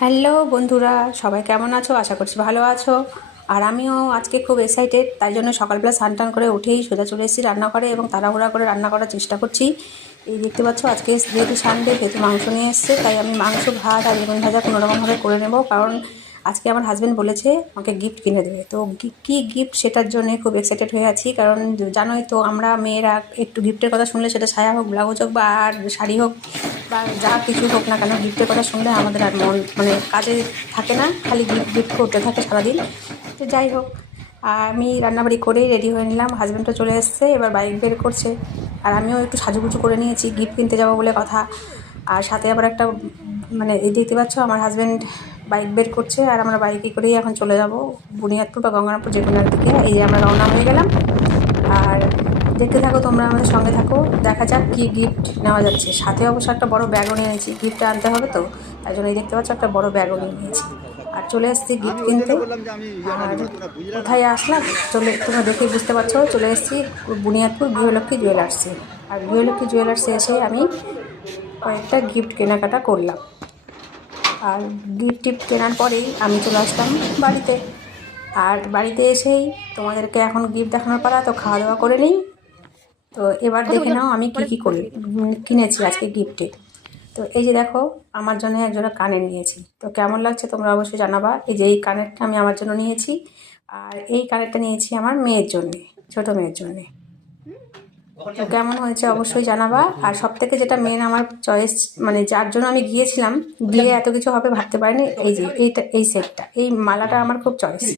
Hello বন্ধুরা, সবাই কেমন আছো? আশা করছি ভালো আছো। আর আমিও আজকে খুব এক্সাইটেড, তাই জন্য সকালবেলা স্নান টান করে উঠেই সোজা চলে এসেছি রান্নাঘরে এবং তাড়াহুড়া করে রান্না করার চেষ্টা করছি। এই দেখতে পাচ্ছ, আজকে যেহেতু সানডে, সেহেতু মাংস নিয়ে এসছে, তাই আমি মাংস, ভাত আর বেগুন ভাজা কোনোরকমভাবে করে নেব। কারণ আজকে আমার হাজব্যান্ড বলেছে আমাকে গিফট কিনে দেবে। তো কী গিফট সেটার জন্য খুব এক্সাইটেড হয়ে আছি। কারণ জানোই তো, আমরা মেয়েরা একটু গিফটের কথা শুনলে, সেটা সায়া হোক, ব্লাউজ হোক, বা আর শাড়ি হোক, বা যা কিছু হোক না কেন, গিফটের কথা শুনলে আমাদের আর মন কাজে থাকে না, খালি গিফট গিফট করতে থাকে সারাদিন। তো যাই হোক, আমি রান্নাবাড়ি করেই রেডি হয়ে নিলাম। হাজব্যান্ডও চলে এসছে, এবার বাইক বের করছে। আর আমিও একটু সাজুগুজু করে নিয়েছি, গিফট কিনতে যাবো বলে কথা। আর সাথে আবার একটা এই দেখতে পাচ্ছ, আমার হাজব্যান্ড বাইক বের করছে, আর আমরা বাইকে করেই এখন চলে যাব বুনিয়াদপুর বা গঙ্গারামপুর, যে কোনোর দিকে। এই যে আমরা রওনা হয়ে গেলাম। আর দেখতে থাকো, তোমরা আমাদের সঙ্গে থাকো, দেখা যাক কী গিফট নেওয়া যাচ্ছে। সাথে অবশ্য একটা বড় ব্যাগও নিয়েছি, গিফট আনতে হবে তো, তাই জন্য এই দেখতে পাচ্ছ একটা বড় ব্যাগও নিয়ে নিয়েছি। আর চলে এসেছি গিফট কিনতে। আর কোথায় আসলাম তোমরা দেখেই বুঝতে পারছো, চলে এসেছি বুনিয়াদপুর গৃহলক্ষ্মী জুয়েলার্সে। আর গৃহলক্ষ্মী জুয়েলার্সে এসে আমি কয়েকটা গিফট কেনাকাটা করলাম। আর গিফট টিফট কেনার পরেই আমি চলে আসলাম বাড়িতে। আর বাড়িতে এসেই তোমাদেরকে এখন গিফট দেখানোর পালা, তো খাওয়া দাওয়া করে নিই। তো এবার দেখে নাও আমি কী কিনেছি আজকে গিফটে। তো এই যে দেখো, আমার জন্য একজোড়া কানের নিয়েছি। তো কেমন লাগছে তোমরা অবশ্যই জানাবা। এই যে এই কানেরটা আমি আমার জন্য নিয়েছি, আর এই কানেরটা নিয়েছি আমার মেয়ের জন্যে, ছোটো মেয়ের জন্যে। তো কেমন হয়েছে অবশ্যই জানাবা। আর সব থেকে যেটা মেন আমার চয়েস, যার জন্য আমি গিয়েছিলাম, গিয়ে এত কিছু হবে ভাবতে পারিনি। এই যে এই সেটটা, এই মালাটা আমার খুব চয়েস।